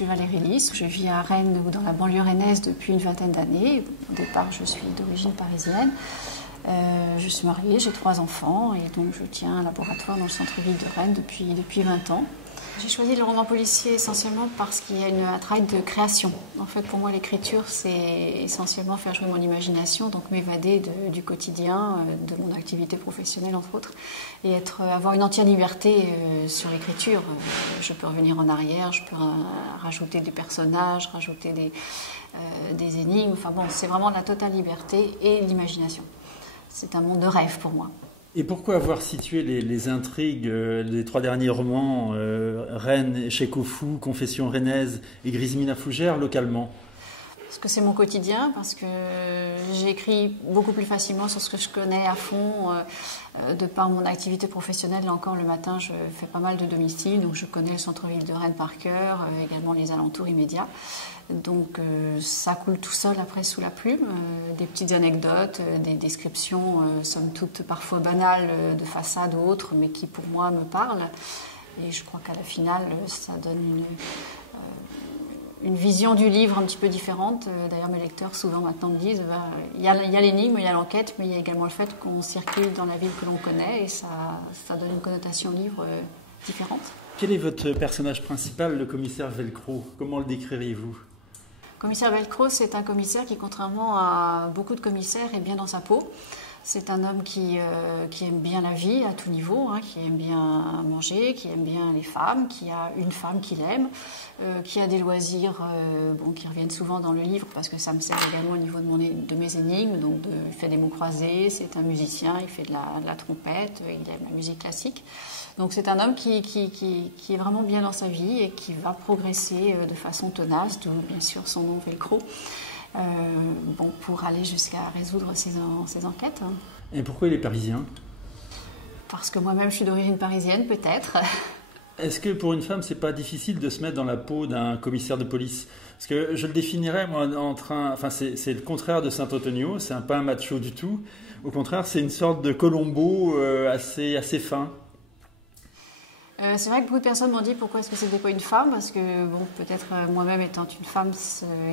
suis Valérie Lys, je vis à Rennes ou dans la banlieue rennaise depuis une vingtaine d'années. Au départ, je suis d'origine parisienne. Je suis mariée, j'ai 3 enfants et donc je tiens un laboratoire dans le centre-ville de Rennes depuis 20 ans. J'ai choisi le roman policier essentiellement parce qu'il y a un travail de création. En fait, pour moi, l'écriture, c'est essentiellement faire jouer mon imagination, donc m'évader du quotidien, de mon activité professionnelle, entre autres, et avoir une entière liberté sur l'écriture. Je peux revenir en arrière, je peux rajouter des personnages, rajouter des énigmes. Enfin bon, c'est vraiment la totale liberté et l'imagination. C'est un monde de rêve pour moi. Et pourquoi avoir situé les intrigues des 3 derniers romans, Rennes, Échec au fou, Confession rennaise et Grismina Fougère, localement? Parce que c'est mon quotidien, parce que j'écris beaucoup plus facilement sur ce que je connais à fond, de par mon activité professionnelle. Là encore, le matin, je fais pas mal de domicile, donc je connais le centre-ville de Rennes par cœur, également les alentours immédiats. Donc ça coule tout seul après sous la plume, des petites anecdotes, des descriptions, somme toute parfois banales, de façade ou autres, mais qui pour moi me parlent. Et je crois qu'à la finale, ça donne une vision du livre un petit peu différente. D'ailleurs, mes lecteurs souvent maintenant me disent il y a l'énigme, il y a l'enquête, mais il y a également le fait qu'on circule dans la ville que l'on connaît et ça donne une connotation au livre différente. Quel est votre personnage principal, le commissaire Velcro? Comment le décririez-vous? Le commissaire Velcro, c'est un commissaire qui, contrairement à beaucoup de commissaires, est bien dans sa peau. C'est un homme qui aime bien la vie à tout niveau, qui aime bien manger, qui aime bien les femmes, qui a une femme qu'il aime, qui a des loisirs qui reviennent souvent dans le livre parce que ça me sert également au niveau de mes énigmes. Donc il fait des mots croisés, c'est un musicien, il fait de la trompette, il aime la musique classique. Donc c'est un homme qui est vraiment bien dans sa vie et qui va progresser de façon tenace, d'où bien sûr son nom Velcro. Pour aller jusqu'à résoudre ces enquêtes. Et pourquoi il est parisien? Parce que moi-même je suis d'origine parisienne, peut-être. Est-ce que pour une femme, c'est pas difficile de se mettre dans la peau d'un commissaire de police? Parce que je le définirais, moi, c'est le contraire de Saint-Antonio, c'est pas un macho du tout. Au contraire, c'est une sorte de Colombo assez fin. C'est vrai que beaucoup de personnes m'ont dit pourquoi est-ce que c'était pas une femme, parce que peut-être moi-même étant une femme,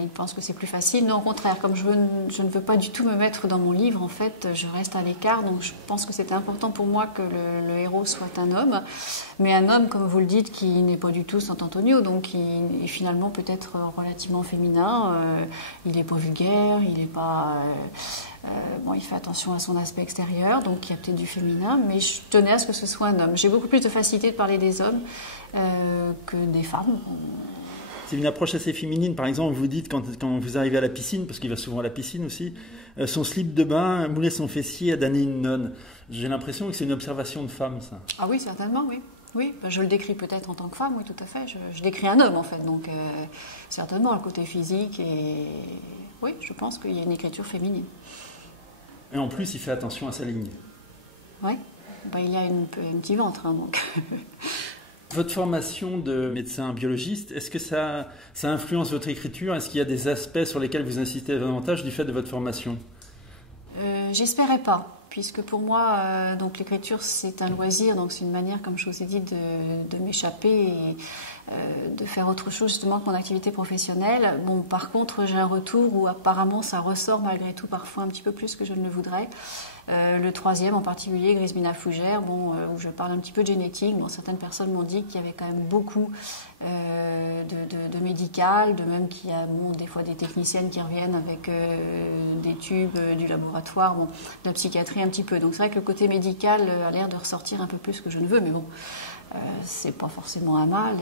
ils pensent que c'est plus facile. Non, au contraire, comme je ne veux pas du tout me mettre dans mon livre, en fait, je reste à l'écart, donc je pense que c'était important pour moi que le héros soit un homme, mais un homme, comme vous le dites, qui n'est pas du tout Saint-Antonio, donc qui est finalement peut-être relativement féminin. Il n'est pas vulgaire, il n'est pas... il fait attention à son aspect extérieur, donc il y a peut-être du féminin, mais je tenais à ce que ce soit un homme. J'ai beaucoup plus de facilité de parler des hommes que des femmes. C'est une approche assez féminine. Par exemple, vous dites quand vous arrivez à la piscine, parce qu'il va souvent à la piscine aussi, son slip de bain, mouler son fessier, a damné une nonne. J'ai l'impression que c'est une observation de femme, ça. Ah oui, certainement, oui. Oui, je le décris peut-être en tant que femme, oui, tout à fait. Je décris un homme, en fait, donc certainement le côté physique et... Oui, je pense qu'il y a une écriture féminine. Et en plus, il fait attention à sa ligne. Oui, il a un petit ventre, donc... Votre formation de médecin biologiste, est-ce que ça influence votre écriture? Est-ce qu'il y a des aspects sur lesquels vous insistez davantage du fait de votre formation? J'espérais pas, puisque pour moi, donc l'écriture c'est un loisir, donc c'est une manière, comme je vous ai dit, de m'échapper et de faire autre chose justement que mon activité professionnelle. Par contre, j'ai un retour où apparemment ça ressort malgré tout parfois un petit peu plus que je ne le voudrais. Le 3e en particulier, Grismina Fougère, où je parle un petit peu de génétique. Certaines personnes m'ont dit qu'il y avait quand même beaucoup de médical, de même qu'il y a des fois des techniciennes qui reviennent avec des tubes du laboratoire, de la psychiatrie un petit peu. Donc c'est vrai que le côté médical a l'air de ressortir un peu plus que je ne veux, mais c'est pas forcément un mal.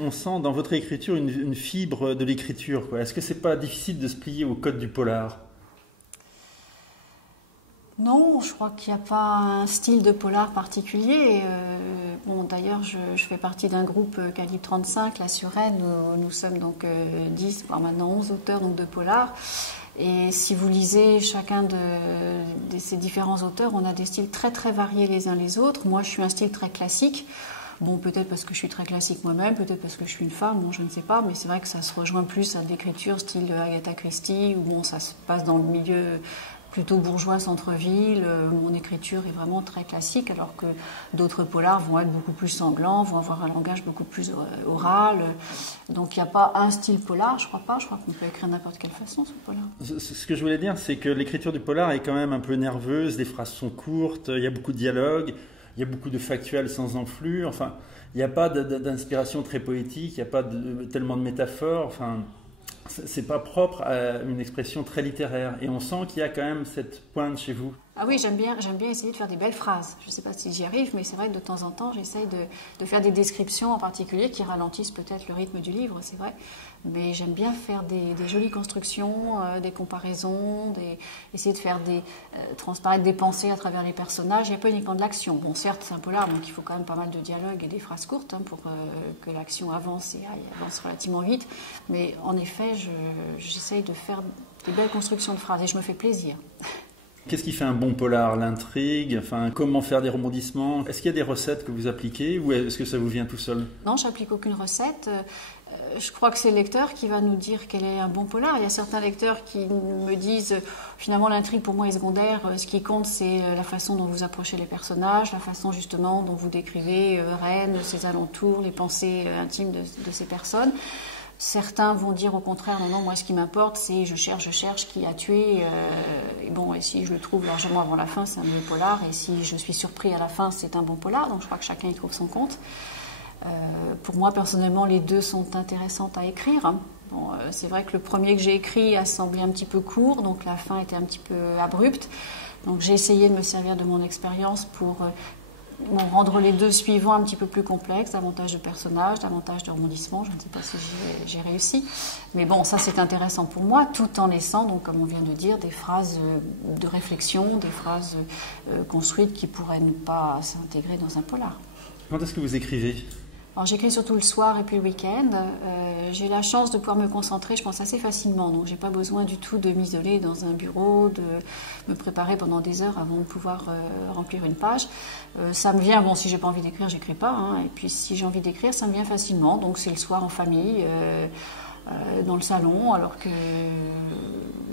On sent dans votre écriture une fibre de l'écriture, quoi. Est-ce que c'est pas difficile de se plier au code du polar? Non, je crois qu'il n'y a pas un style de polar particulier. D'ailleurs, je fais partie d'un groupe Calibre 35, là sur Rennes, où nous sommes donc 10, voire maintenant 11 auteurs donc, de polar. Et si vous lisez chacun de ces différents auteurs, on a des styles très très variés les uns les autres. Moi, je suis un style très classique. Peut-être parce que je suis très classique moi-même, peut-être parce que je suis une femme, je ne sais pas, mais c'est vrai que ça se rejoint plus à l'écriture style Agatha Christie, où ça se passe dans le milieu plutôt bourgeois centre-ville. Mon écriture est vraiment très classique, alors que d'autres polars vont être beaucoup plus sanglants, vont avoir un langage beaucoup plus oral. Donc il n'y a pas un style polar, je crois pas. Je crois qu'on peut écrire n'importe quelle façon ce polar. Ce que je voulais dire, c'est que l'écriture du polar est quand même un peu nerveuse, les phrases sont courtes, il y a beaucoup de dialogues, il y a beaucoup de factuels sans enflure, enfin, il n'y a pas d'inspiration très poétique, il n'y a pas tellement de métaphores, enfin... C'est pas propre à une expression très littéraire. Et on sent qu'il y a quand même cette pointe chez vous. Ah oui, j'aime bien essayer de faire des belles phrases. Je ne sais pas si j'y arrive, mais c'est vrai que de temps en temps, j'essaye de faire des descriptions en particulier qui ralentissent peut-être le rythme du livre, c'est vrai. Mais j'aime bien faire des jolies constructions, des comparaisons, essayer de faire transparaître des pensées à travers les personnages. Il n'y a pas uniquement de l'action. Bon, certes, c'est un polar, donc il faut quand même pas mal de dialogues et des phrases courtes pour que l'action avance et avance relativement vite. Mais en effet, j'essaye de faire des belles constructions de phrases et je me fais plaisir. Qu'est-ce qui fait un bon polar? L'intrigue, enfin, comment faire des rebondissements? Est-ce qu'il y a des recettes que vous appliquez ou est-ce que ça vous vient tout seul? Non, je n'applique aucune recette. Je crois que c'est le lecteur qui va nous dire quel est un bon polar. Il y a certains lecteurs qui me disent finalement l'intrigue pour moi est secondaire. Ce qui compte c'est la façon dont vous approchez les personnages, la façon justement dont vous décrivez Rennes, ses alentours, les pensées intimes de ces personnes. Certains vont dire au contraire, non, moi ce qui m'importe c'est je cherche qui a tué, et si je le trouve largement avant la fin c'est un bon polar, et si je suis surpris à la fin c'est un bon polar, donc je crois que chacun y trouve son compte. Pour moi personnellement les deux sont intéressantes à écrire. Bon, c'est vrai que le premier que j'ai écrit a semblé un petit peu court, donc la fin était un petit peu abrupte, donc j'ai essayé de me servir de mon expérience pour rendre les deux suivants un petit peu plus complexes, davantage de personnages, davantage de rebondissements. Je ne sais pas si j'ai réussi. Mais bon, ça c'est intéressant pour moi, tout en laissant, donc, comme on vient de dire, des phrases de réflexion, des phrases construites qui pourraient ne pas s'intégrer dans un polar. Quand est-ce que vous écrivez ? Alors j'écris surtout le soir et puis le week-end. J'ai la chance de pouvoir me concentrer, je pense, assez facilement. Donc j'ai pas besoin du tout de m'isoler dans un bureau, de me préparer pendant des heures avant de pouvoir remplir une page. Ça me vient, bon, si j'ai pas envie d'écrire, j'écris pas. Et puis si j'ai envie d'écrire, ça me vient facilement. Donc c'est le soir en famille, dans le salon, alors que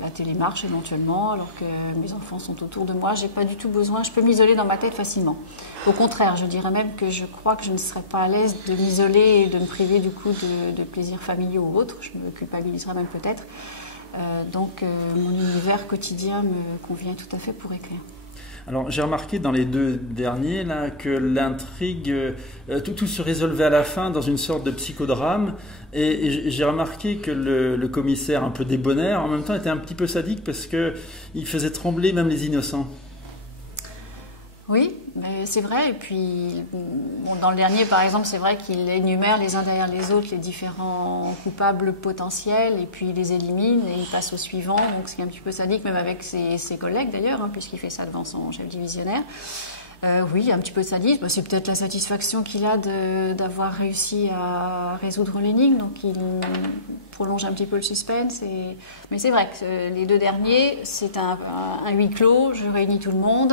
la télé marche éventuellement, alors que mes enfants sont autour de moi. J'ai pas du tout besoin, je peux m'isoler dans ma tête facilement. Au contraire, je dirais même que je crois que je ne serais pas à l'aise de m'isoler et de me priver du coup de plaisirs familiaux ou autres. Je me culpabiliserais même peut-être. Donc mon univers quotidien me convient tout à fait pour écrire. Alors j'ai remarqué dans les deux derniers là, que l'intrigue, tout se résolvait à la fin dans une sorte de psychodrame, et j'ai remarqué que le commissaire un peu débonnaire en même temps était un petit peu sadique parce qu'il faisait trembler même les innocents. Oui, mais c'est vrai. Et puis, dans le dernier, par exemple, c'est vrai qu'il énumère les uns derrière les autres les différents coupables potentiels et puis il les élimine et il passe au suivant. Donc, c'est un petit peu sadique, même avec ses collègues d'ailleurs, puisqu'il fait ça devant son chef divisionnaire. Oui, un petit peu de sadisme. C'est peut-être la satisfaction qu'il a d'avoir réussi à résoudre l'énigme. Donc, il prolonge un petit peu le suspense. Mais c'est vrai que les deux derniers, c'est un huis clos. Je réunis tout le monde.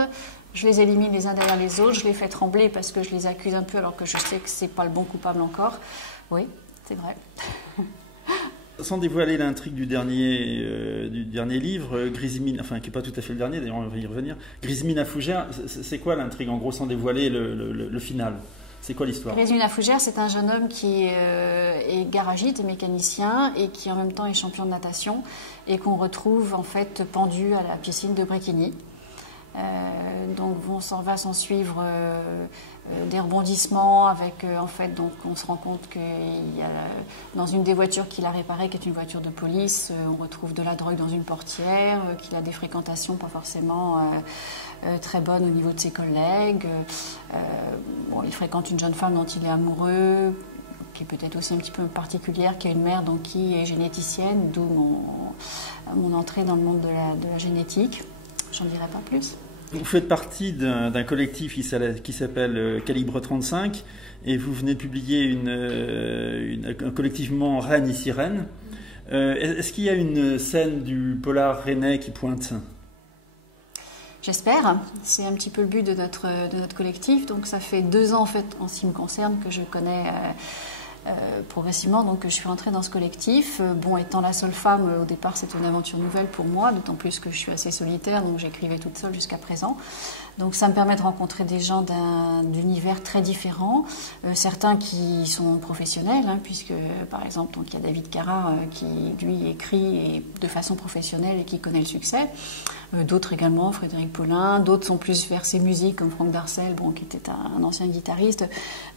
Je les élimine les uns derrière les autres, je les fais trembler parce que je les accuse un peu alors que je sais que c'est pas le bon coupable encore. Oui, c'est vrai. Sans dévoiler l'intrigue du dernier livre, Grismine, enfin qui n'est pas tout à fait le dernier, d'ailleurs on va y revenir, Grismine à Fougères, c'est quoi l'intrigue en gros sans dévoiler le final? C'est quoi l'histoire? Grismine à Fougères, c'est un jeune homme qui est garagiste et mécanicien et qui en même temps est champion de natation et qu'on retrouve en fait pendu à la piscine de Bréquigny. Donc va s'en suivre des rebondissements avec en fait, donc on se rend compte qu'il y a dans une des voitures qu'il a réparée, qui est une voiture de police, on retrouve de la drogue dans une portière, qu'il a des fréquentations pas forcément très bonnes au niveau de ses collègues. Il fréquente une jeune femme dont il est amoureux, qui est peut-être aussi un petit peu particulière, qui a une mère donc qui est généticienne, d'où mon entrée dans le monde de la génétique. J'en dirai pas plus. Vous faites partie d'un collectif qui s'appelle Calibre 35 et vous venez de publier un collectivement Rennes ici Rennes. Est-ce qu'il y a une scène du polar rennais qui pointe? J'espère. C'est un petit peu le but de notre collectif. Donc ça fait 2 ans en fait, en ce qui me concerne, que je connais progressivement, donc, je suis rentrée dans ce collectif. Bon, étant la seule femme, au départ, c'était une aventure nouvelle pour moi, d'autant plus que je suis assez solitaire, donc j'écrivais toute seule jusqu'à présent. Donc ça me permet de rencontrer des gens d'univers très différents, certains qui sont professionnels, puisque par exemple donc, il y a David Carrard qui lui écrit et de façon professionnelle et qui connaît le succès. D'autres également, Frédéric Paulin, d'autres sont plus versés musique comme Franck Darcel, qui était un ancien guitariste.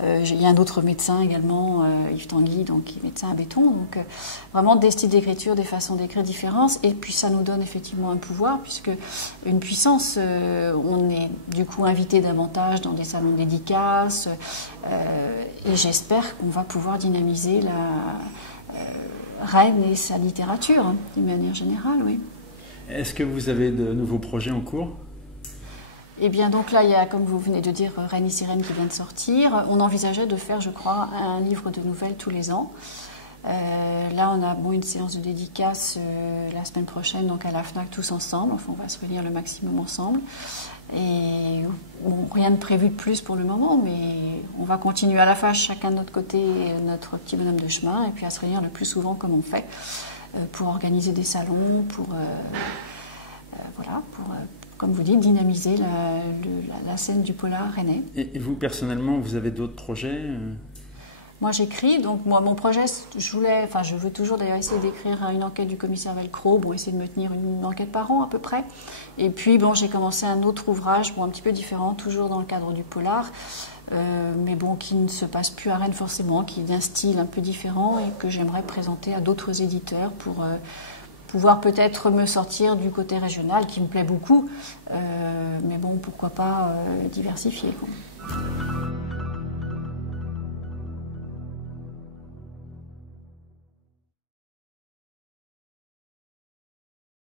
Il y a un autre médecin également, Yves Tanguy, donc, qui est médecin à Béton. Donc vraiment des styles d'écriture, des façons d'écrire différentes, et puis ça nous donne effectivement un pouvoir, puisque une puissance, on est du coup invité davantage dans des salons de dédicaces, et j'espère qu'on va pouvoir dynamiser Rennes et sa littérature, d'une manière générale, oui. Est-ce que vous avez de nouveaux projets en cours ? Eh bien, donc là, il y a, comme vous venez de dire, Rennes et Sirène qui vient de sortir. On envisageait de faire, je crois, un livre de nouvelles tous les ans. Là, on a une séance de dédicace la semaine prochaine, donc à la FNAC tous ensemble. Enfin, on va se réunir le maximum ensemble. Et rien de prévu de plus pour le moment, mais on va continuer à la fois chacun de notre côté, notre petit bonhomme de chemin, et puis à se réunir le plus souvent comme on fait, pour organiser des salons, pour comme vous dites, dynamiser la scène du polar rennais. Et vous, personnellement, vous avez d'autres projets ? Moi, j'écris. Donc, mon projet, je veux toujours d'ailleurs essayer d'écrire une enquête du commissaire Velcro, essayer de me tenir une enquête par an à peu près. Et puis, j'ai commencé un autre ouvrage, un petit peu différent, toujours dans le cadre du polar, mais qui ne se passe plus à Rennes forcément, qui est d'un style un peu différent et que j'aimerais présenter à d'autres éditeurs pour pouvoir peut-être me sortir du côté régional qui me plaît beaucoup, mais pourquoi pas diversifier, quoi.